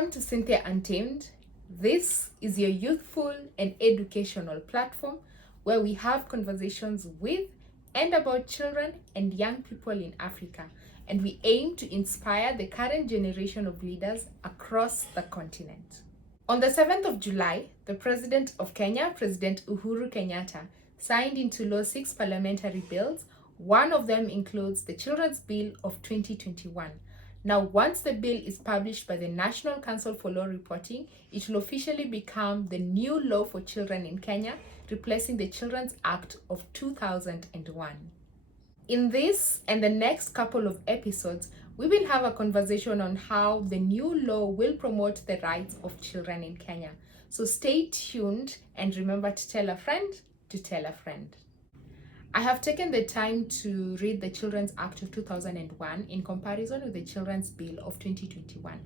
Welcome to Cynthia Untamed. This is your youthful and educational platform where we have conversations with and about children and young people in Africa, and we aim to inspire the current generation of leaders across the continent. On the 7th of July, the President of Kenya, President Uhuru Kenyatta, signed into law 6 parliamentary bills. One of them includes the Children's Bill of 2021. Now, once the bill is published by the National Council for Law Reporting, it will officially become the new law for children in Kenya, replacing the Children's Act of 2001. In this and the next couple of episodes, we will have a conversation on how the new law will promote the rights of children in Kenya. So stay tuned and remember to tell a friend to tell a friend. I have taken the time to read the Children's Act of 2001 in comparison with the Children's Bill of 2021.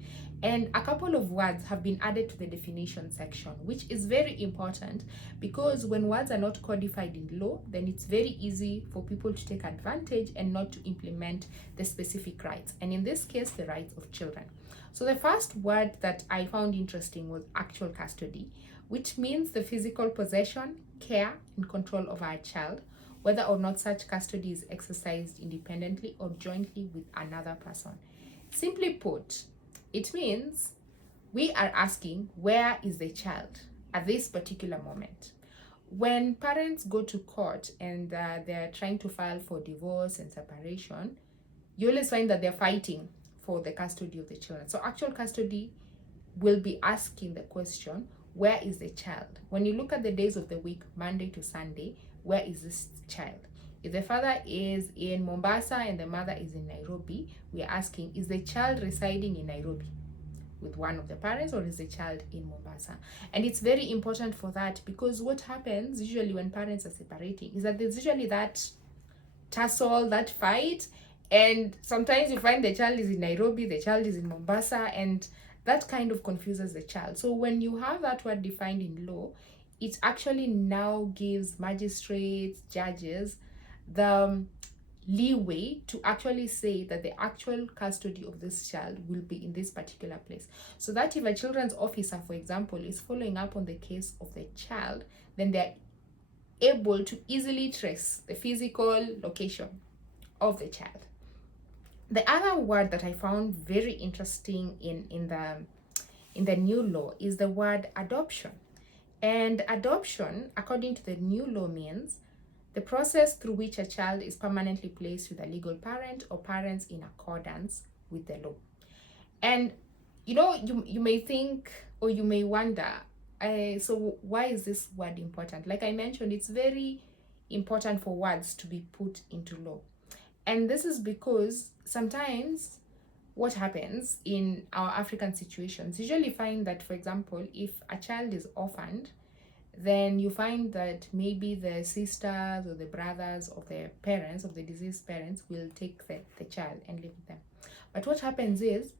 And a couple of words have been added to the definition section, which is very important because when words are not codified in law, then it's very easy for people to take advantage and not to implement the specific rights. And in this case, the rights of children. So the first word that I found interesting was actual custody, which means the physical possession, care, and control of our child, whether or not such custody is exercised independently or jointly with another person. Simply put, it means we are asking, where is the child at this particular moment? When parents go to court and they're trying to file for divorce and separation, you always find that they're fighting for the custody of the children. So actual custody will be asking the question, where is the child? When you look at the days of the week, Monday to Sunday, where is this child? If the father is in Mombasa and the mother is in Nairobi, we are asking, is the child residing in Nairobi with one of the parents, or is the child in Mombasa? And it's very important for that because what happens usually when parents are separating is that there's usually that tussle, that fight, and sometimes you find the child is in Nairobi, the child is in Mombasa, and that kind of confuses the child. So when you have that word defined in law, it actually now gives magistrates, judges, the leeway to actually say that the actual custody of this child will be in this particular place. So that if a children's officer, for example, is following up on the case of the child, then they're able to easily trace the physical location of the child. The other word that I found very interesting in the new law is the word adoption. And adoption, according to the new law, means the process through which a child is permanently placed with a legal parent or parents in accordance with the law. And you may think, or you may wonder, so why is this word important? Like I mentioned, it's very important for words to be put into law. And this is because sometimes what happens in our African situations, usually find that, for example, if a child is orphaned, then you find that maybe the sisters or the brothers of the parents, of the deceased parents, will take the child and live with them. But what happens is,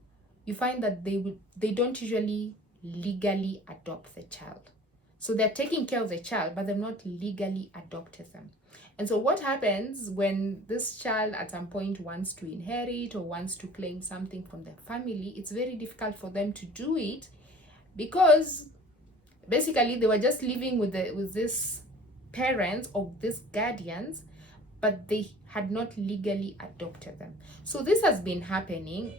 you find that they don't usually legally adopt the child. So they're taking care of the child, but they're not legally adopted them. And so what happens when this child at some point wants to inherit or wants to claim something from the family, it's very difficult for them to do it because basically they were just living with this parents or these guardians, but they had not legally adopted them. So this has been happening.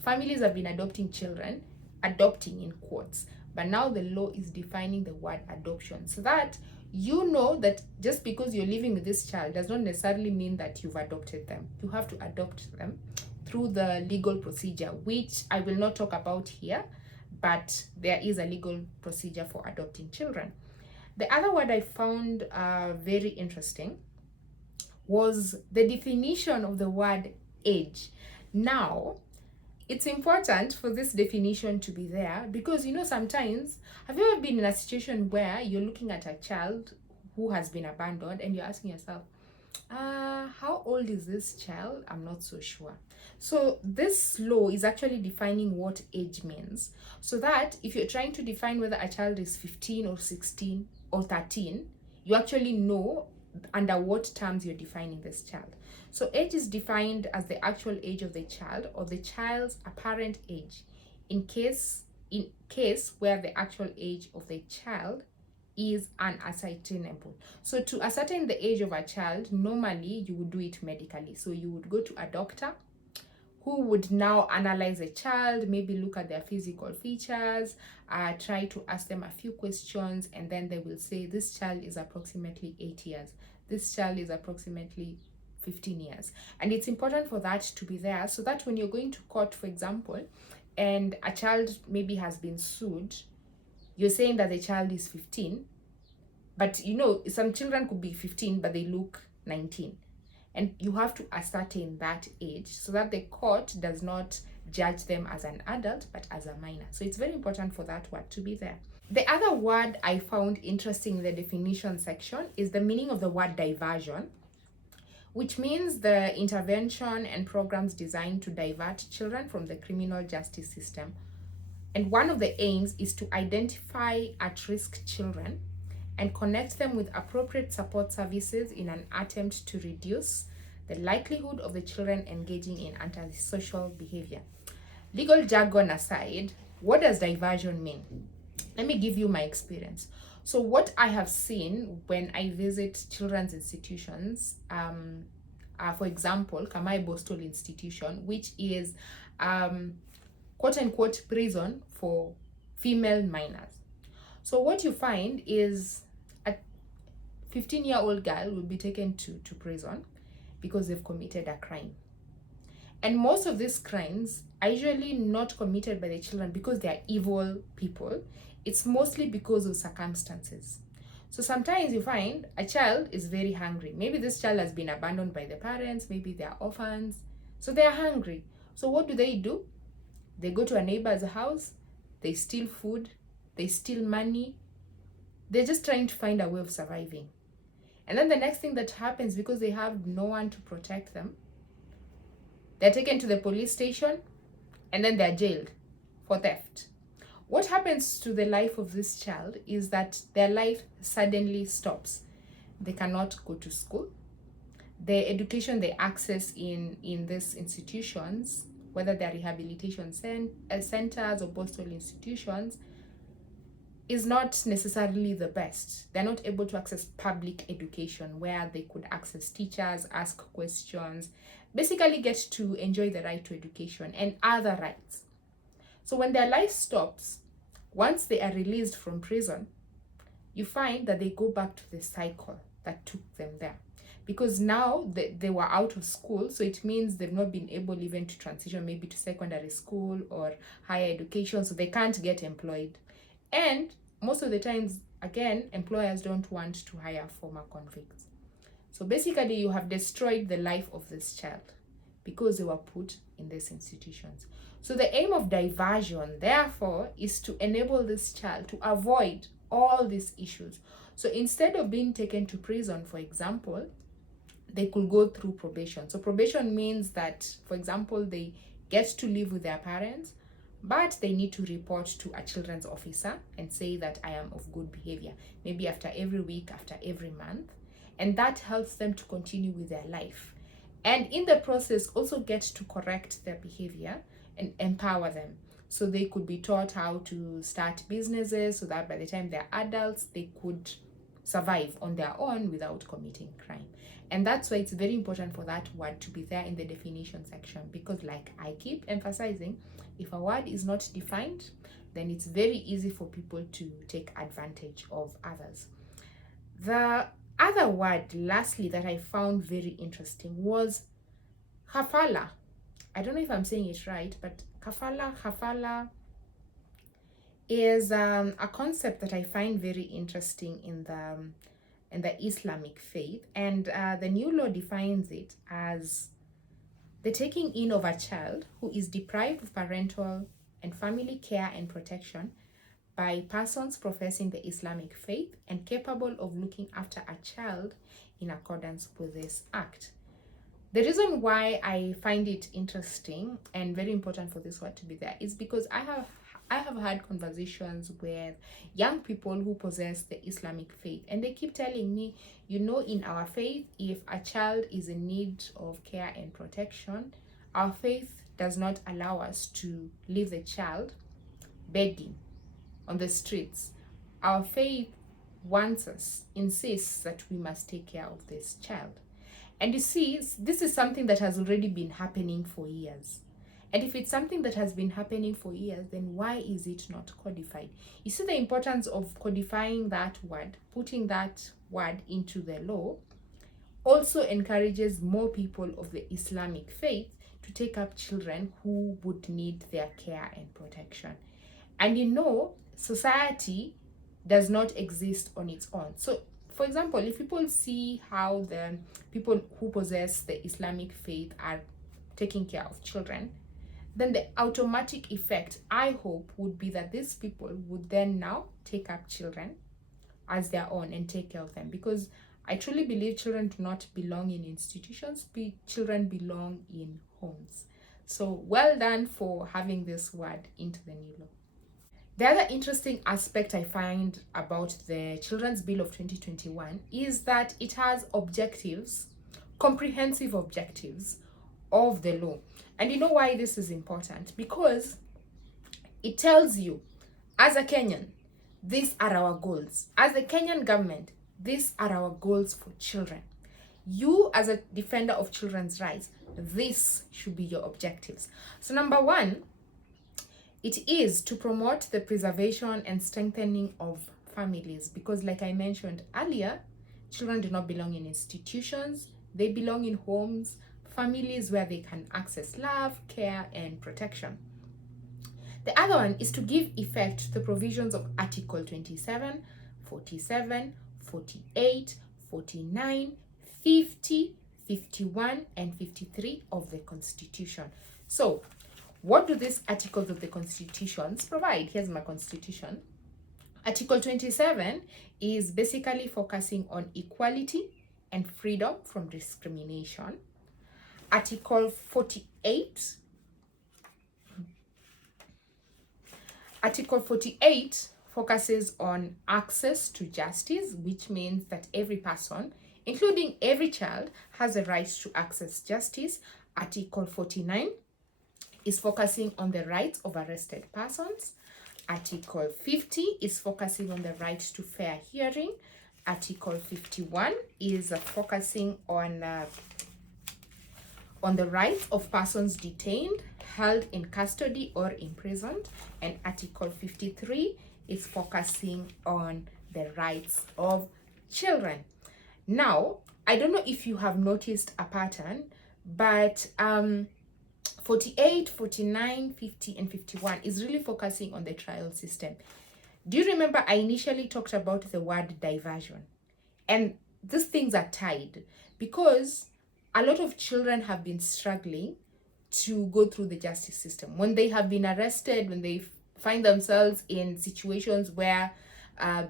Families have been adopting children, adopting in quotes, but now the law is defining the word adoption so that you know that just because you're living with this child does not necessarily mean that you've adopted them. You have to adopt them through the legal procedure, which I will not talk about here, but there is a legal procedure for adopting children. The other word I found very interesting was the definition of the word age. Now, it's important for this definition to be there because, sometimes, have you ever been in a situation where you're looking at a child who has been abandoned and you're asking yourself, how old is this child? I'm not so sure. So this law is actually defining what age means so that if you're trying to define whether a child is 15 or 16 or 13, you actually know under what terms you're defining this child. So age is defined as the actual age of the child or the child's apparent age in case in case where the actual age of the child is unascertainable. So to ascertain the age of a child, normally you would do it medically. So you would go to a doctor who would now analyze a child, maybe look at their physical features, try to ask them a few questions, and then they will say this child is approximately 8 years. This child is approximately 15 years. And it's important for that to be there so that when you're going to court, for example, and a child maybe has been sued, you're saying that the child is 15, but you know, some children could be 15, but they look 19. And you have to ascertain that age so that the court does not judge them as an adult, but as a minor. So it's very important for that word to be there. The other word I found interesting in the definition section is the meaning of the word diversion, which means the intervention and programs designed to divert children from the criminal justice system. And one of the aims is to identify at-risk children and connect them with appropriate support services in an attempt to reduce the likelihood of the children engaging in antisocial behavior. Legal jargon aside, what does diversion mean? Let me give you my experience. So what I have seen when I visit children's institutions, for example, Kamai Bostol Institution, which is quote-unquote prison for female minors. So what you find is 15-year-old girl will be taken to prison because they've committed a crime. And most of these crimes are usually not committed by the children because they are evil people. It's mostly because of circumstances. So sometimes you find a child is very hungry. Maybe this child has been abandoned by the parents, maybe they are orphans. So they are hungry. So what do? They go to a neighbor's house, they steal food, they steal money. They're just trying to find a way of surviving. And then the next thing that happens, because they have no one to protect them, they're taken to the police station and then they're jailed for theft. What happens to the life of this child is that their life suddenly stops. They cannot go to school. The education they access in these institutions, whether they're rehabilitation centers or postal institutions, is not necessarily the best. They're not able to access public education where they could access teachers, ask questions, basically get to enjoy the right to education and other rights. So when their life stops, once they are released from prison, you find that they go back to the cycle that took them there. Because now they were out of school, so it means they've not been able even to transition maybe to secondary school or higher education, so they can't get employed. And most of the times, again, employers don't want to hire former convicts. So basically, you have destroyed the life of this child because they were put in these institutions. So the aim of diversion, therefore, is to enable this child to avoid all these issues. So instead of being taken to prison, for example, they could go through probation. So probation means that, for example, they get to live with their parents, but they need to report to a children's officer and say that I am of good behavior, maybe after every week, after every month. And that helps them to continue with their life. And in the process, also get to correct their behavior and empower them. So they could be taught how to start businesses so that by the time they're adults, they could survive on their own without committing crime. And that's why it's very important for that word to be there in the definition section, because like I keep emphasizing, if a word is not defined, then it's very easy for people to take advantage of others. The other word, lastly, that I found very interesting was kafaalah. I don't know if I'm saying it right, but kafaalah is a concept that I find very interesting in the Islamic faith, and the new law defines it as the taking in of a child who is deprived of parental and family care and protection by persons professing the Islamic faith and capable of looking after a child in accordance with this act. The reason why I find it interesting and very important for this word to be there is because I have had conversations with young people who possess the Islamic faith, and they keep telling me, you know, in our faith, if a child is in need of care and protection, our faith does not allow us to leave the child begging on the streets, our faith insists that we must take care of this child. And you see, this is something that has already been happening for years. And if it's something that has been happening for years, then why is it not codified? You see the importance of codifying that word, putting that word into the law, also encourages more people of the Islamic faith to take up children who would need their care and protection. And you know, society does not exist on its own. So, for example, if people see how the people who possess the Islamic faith are taking care of children, then the automatic effect, I hope, would be that these people would then now take up children as their own and take care of them. Because I truly believe children do not belong in institutions, children belong in homes. So well done for having this word into the new law. The other interesting aspect I find about the Children's Bill of 2021 is that it has objectives, comprehensive objectives of the law. And you know why this is important? Because it tells you, as a Kenyan, these are our goals. As a Kenyan government, these are our goals for children. You, as a defender of children's rights, this should be your objectives. So number one, it is to promote the preservation and strengthening of families, because like I mentioned earlier, children do not belong in institutions, they belong in homes, families where they can access love, care, and protection. The other one is to give effect to the provisions of Article 27, 47, 48, 49, 50, 51, and 53 of the Constitution. So, what do these articles of the Constitutions provide? Here's my Constitution. Article 27 is basically focusing on equality and freedom from discrimination. Article 48 focuses on access to justice, which means that every person, including every child, has a right to access justice. Article 49 is focusing on the rights of arrested persons. Article 50 is focusing on the right to fair hearing. Article 51 is focusing on the rights of persons detained, held in custody, or imprisoned. And Article 53 is focusing on the rights of children. Now, I don't know if you have noticed a pattern, but 48, 49, 50, and 51 is really focusing on the trial system. Do you remember I initially talked about the word diversion? And these things are tied because a lot of children have been struggling to go through the justice system. When they have been arrested, when they find themselves in situations where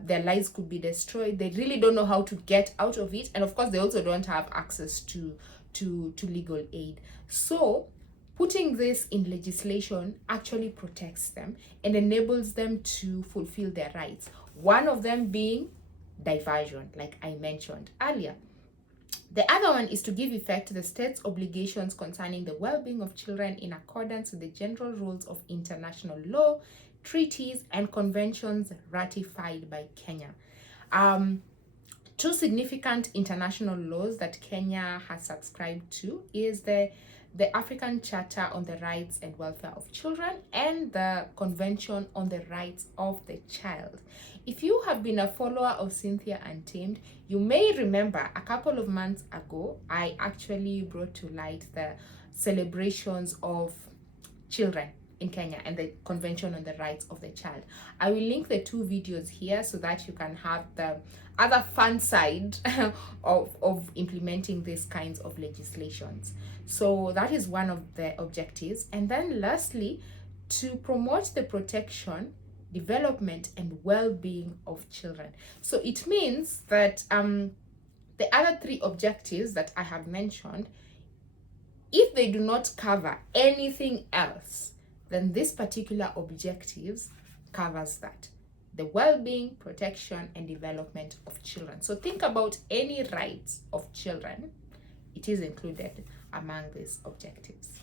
their lives could be destroyed, they really don't know how to get out of it. And of course, they also don't have access to legal aid. So putting this in legislation actually protects them and enables them to fulfill their rights. One of them being diversion, like I mentioned earlier. The other one is to give effect to the state's obligations concerning the well-being of children in accordance with the general rules of international law, treaties, and conventions ratified by Kenya. Two significant international laws that Kenya has subscribed to is the African Charter on the Rights and Welfare of Children and the Convention on the Rights of the Child. If you have been a follower of Cynthia Untamed, you may remember a couple of months ago, I actually brought to light the celebrations of children in Kenya and the Convention on the Rights of the Child. I will link the two videos here so that you can have the other fun side of implementing these kinds of legislations. So that is one of the objectives. And then lastly, to promote the protection, development, and well-being of children. So it means that the other three objectives that I have mentioned, if they do not cover anything else, then this particular objectives covers that. The well-being, protection, and development of children. So think about any rights of children. It is included among these objectives.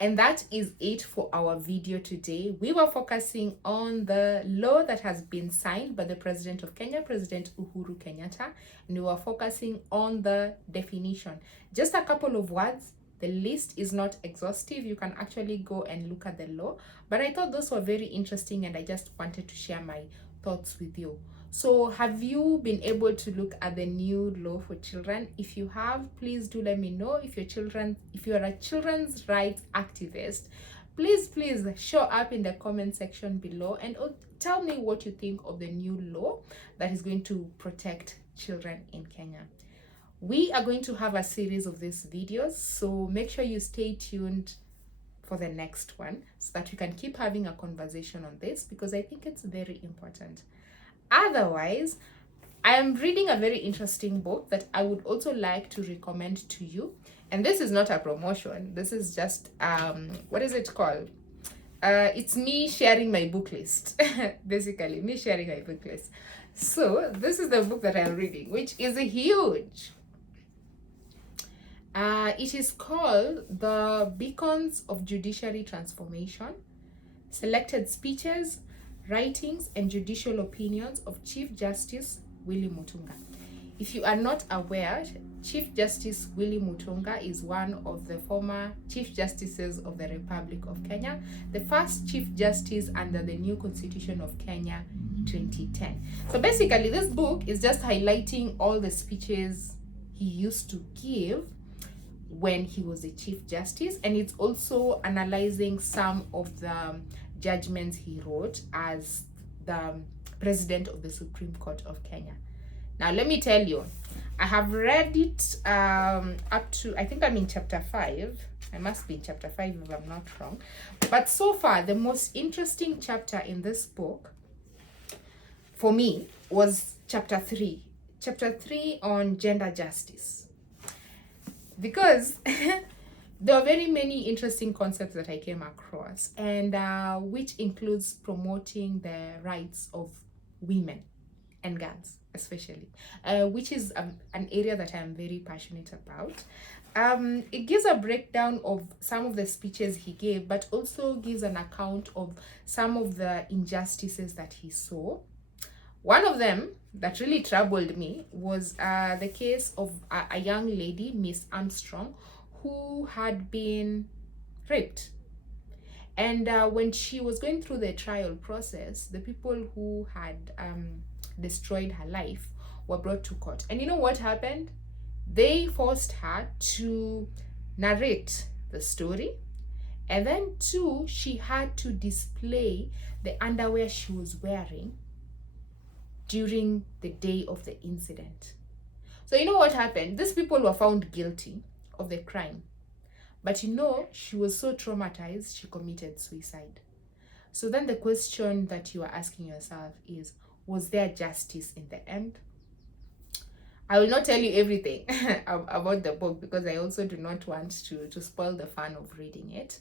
And that is it for our video today. We were focusing on the law that has been signed by the President of Kenya, President Uhuru Kenyatta, and we were focusing on the definition. Just a couple of words. The list is not exhaustive. You can actually go and look at the law, but I thought those were very interesting and I just wanted to share my thoughts with you. So have you been able to look at the new law for children? If you have, please do let me know. If you are a children's rights activist, please show up in the comment section below and tell me what you think of the new law that is going to protect children in Kenya. We are going to have a series of these videos, so make sure you stay tuned for the next one so that we can keep having a conversation on this, because I think it's very important. Otherwise, I am reading a very interesting book that I would also like to recommend to you. And this is not a promotion. This is just, what is it called? It's me sharing my book list. Basically, me sharing my book list. So this is the book that I'm reading, which is huge. It is called The Beacons of Judiciary Transformation, Selected Speeches, Writings and Judicial Opinions of Chief Justice Willy Mutunga. If you are not aware, Chief Justice Willy Mutunga is one of the former Chief Justices of the Republic of Kenya, the first Chief Justice under the new Constitution of Kenya 2010. So basically, this book is just highlighting all the speeches he used to give when he was a Chief Justice, and it's also analyzing some of the judgments he wrote as the President of the Supreme Court of Kenya. Now, let me tell you, I have read it up to, I think I'm in chapter 5. I must be in chapter 5 if I'm not wrong. But so far, the most interesting chapter in this book for me was chapter 3. Chapter 3 on gender justice. Because there are very many interesting concepts that I came across, and which includes promoting the rights of women and girls, especially, which is an area that I'm very passionate about. It gives a breakdown of some of the speeches he gave, but also gives an account of some of the injustices that he saw. One of them that really troubled me was the case of a young lady, Miss Armstrong, who had been raped. And when she was going through the trial process, the people who had destroyed her life were brought to court. And you know what happened? They forced her to narrate the story. And then too, she had to display the underwear she was wearing during the day of the incident. So you know what happened? These people were found guilty of the crime. But you know, she was so traumatized, she committed suicide. So then the question that you are asking yourself is, was there justice in the end? I will not tell you everything about the book, because I also do not want to spoil the fun of reading it.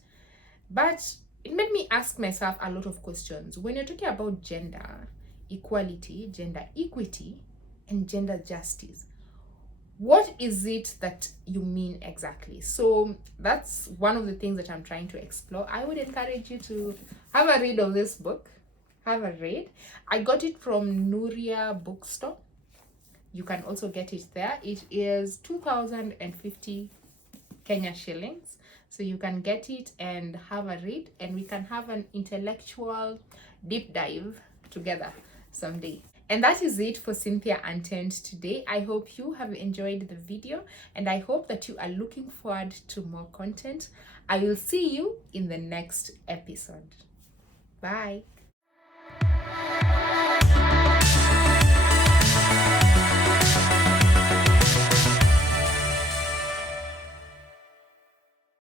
But it made me ask myself a lot of questions. When you're talking about gender equality, gender equity, and gender justice, what is it that you mean exactly? So that's one of the things that I'm trying to explore. I would encourage you to have a read of this book. Have a read. I got it from Nuria Bookstore. You can also get it there. It is 2,050 Kenya shillings. So you can get it and have a read, and we can have an intellectual deep dive together someday. And that is it for Cynthia Untamed today. I hope you have enjoyed the video, and I hope that you are looking forward to more content. I will see you in the next episode. Bye.